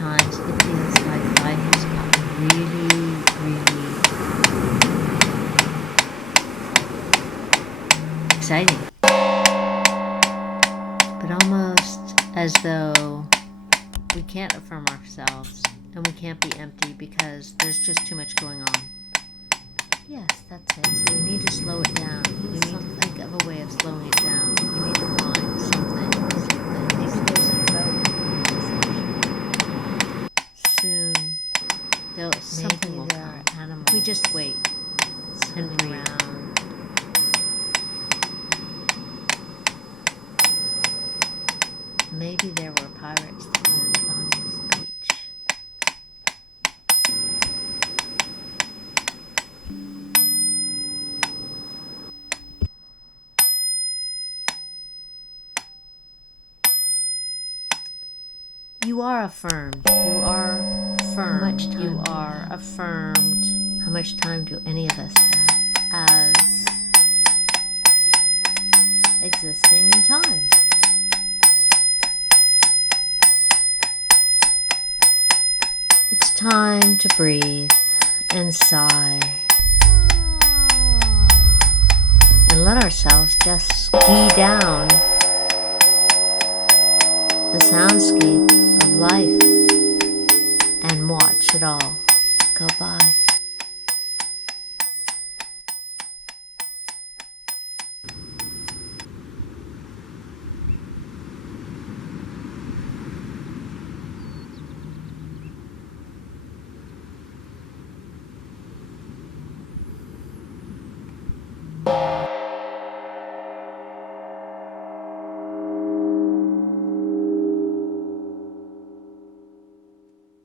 Sometimes it feels like life has gotten really, really exciting. But almost as though we can't affirm ourselves and we can't be empty because there's just too much going on. Yes, that's it. So we need to slow it down. We need to think of a way of slowing it down. We need to find something. Maybe there's a boat. Soon, something will come. Animals. We just wait and breathe. Around. Maybe there were pirates that landed on this beach. You are affirmed. You are firm. How much time you are affirmed. How much time do any of us have as existing in time? It's time to breathe and sigh and let ourselves just ski down the soundscape of life and watch it all go by.